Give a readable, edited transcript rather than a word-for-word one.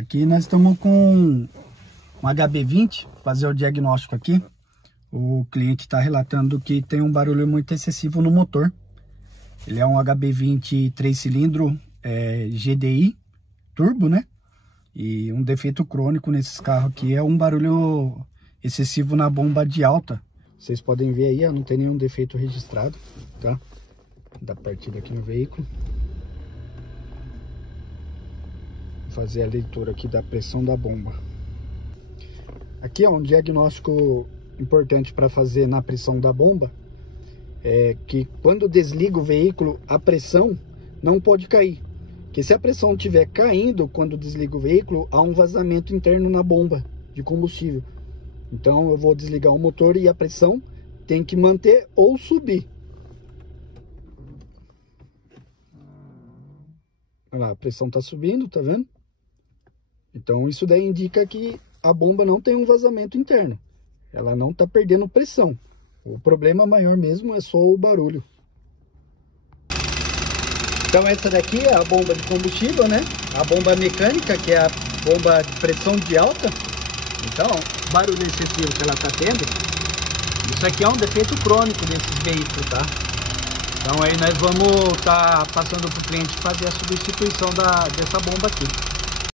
Aqui nós estamos com um HB20, fazer o diagnóstico aqui. O cliente está relatando que tem um barulho muito excessivo no motor. Ele é um HB20 3 cilindros GDI turbo, né? E um defeito crônico nesses carros aqui é um barulho excessivo na bomba de alta. Vocês podem ver aí, ó, não tem nenhum defeito registrado, tá? Da partida aqui no veículo. Vou fazer a leitura aqui da pressão da bomba. Aqui é um diagnóstico importante para fazer na pressão da bomba. É que quando desliga o veículo, a pressão não pode cair. Porque se a pressão estiver caindo quando desliga o veículo, há um vazamento interno na bomba de combustível. Então eu vou desligar o motor e a pressão tem que manter ou subir. Olha lá, a pressão está subindo, tá vendo? Então isso daí indica que a bomba não tem um vazamento interno. Ela não está perdendo pressão. O problema maior mesmo é só o barulho. Então essa daqui é a bomba de combustível, né? A bomba mecânica, que é a bomba de pressão de alta. Então, o barulho excessivo que ela está tendo, isso aqui é um defeito crônico desses veículos, tá? Então aí nós vamos estar passando para o cliente fazer a substituição dessa bomba aqui.